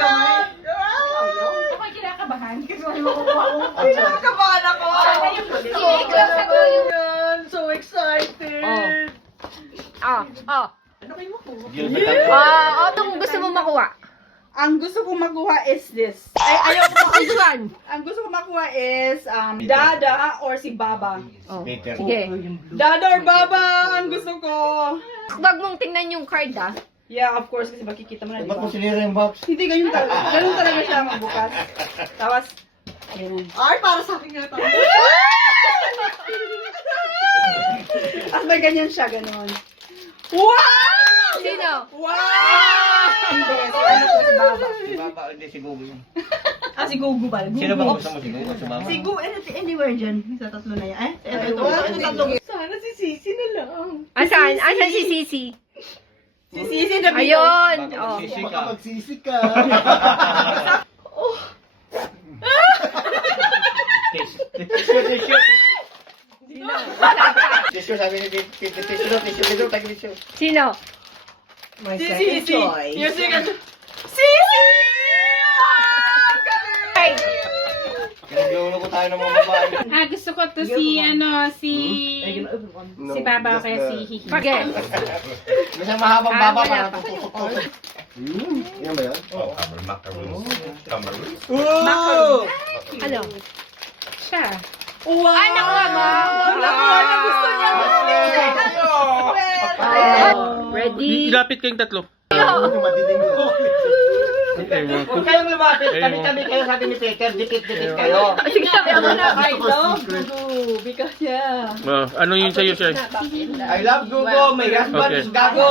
God! Ako'y kinakabahan kasi wala makukuha ko. Kinakabahan ako! Sana yung gusto ko. Sana yung yan! So excited! Anong gusto mo makuha? Ang gusto kong makuha is this. Ay, ayaw ko. Which one? Ang gusto kong makuha is Dada or si Baba. Oh. Sige. Dada or Baba ang gusto ko. Wag mong tingnan yung card ah. Yeah, of course, kasi makikita mo na, di Ba't ba? mo sinira yung box? Hindi, ganyan talaga. Ganun talaga siya magbukas. Tapos, ganyan. Ay, para sa akin nga ito. At may ganyan siya, ganun. Wow! Sino? Wow! Hindi, si ano to, si Baba. Si Baba, hindi si Gugu yun. Si Gugu ba? Sino ba gusto mo si Gugu? Si Baba? Si Gugu, anywhere dyan. Sa tatlo na yan. Ito tatlo. Sana si Sisi na lang. Asan? Asan si Sisi? Si Sisi na Ayun. Baka Oh. magsisi Baka ka. magsisi ka. Tissue, sabi ni Tito, tissue, tagi tissue. Sino? My Si second Sisi. choice. Yung second. Sisi! Ay! Pinaglolo ko tayo ng mga babae. Gusto ko to si, si Baba o kaya si Hihi. Sige. Minsan mahabang baba wala para pa. tutusok-tusok. Yan ba yan? Ano? Siya. Wow! Ay, nakuha mo? Nakuha na gusto niya. Ready? Ilapit kayong tatlo. Madilim yun. Huwag kayong lumapit, tabi-tabi kayo sa atin ni Peter, dikit-dikit kayo. Sige, sabi ako na. I love Gugu because yeah. Ano yun sa'yo, sir? I love Gugu, my husband Okay. is Gago.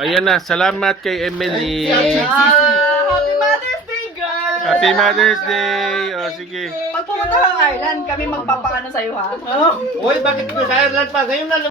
Ayan na, salamat kay Emily. Happy Mother's Day, girl! Happy Mother's Day. O, sige. Pag pumunta kang Ireland, kami magpapaano sa'yo, ha? Uy, bakit ko sa Ireland pa? Ngayon na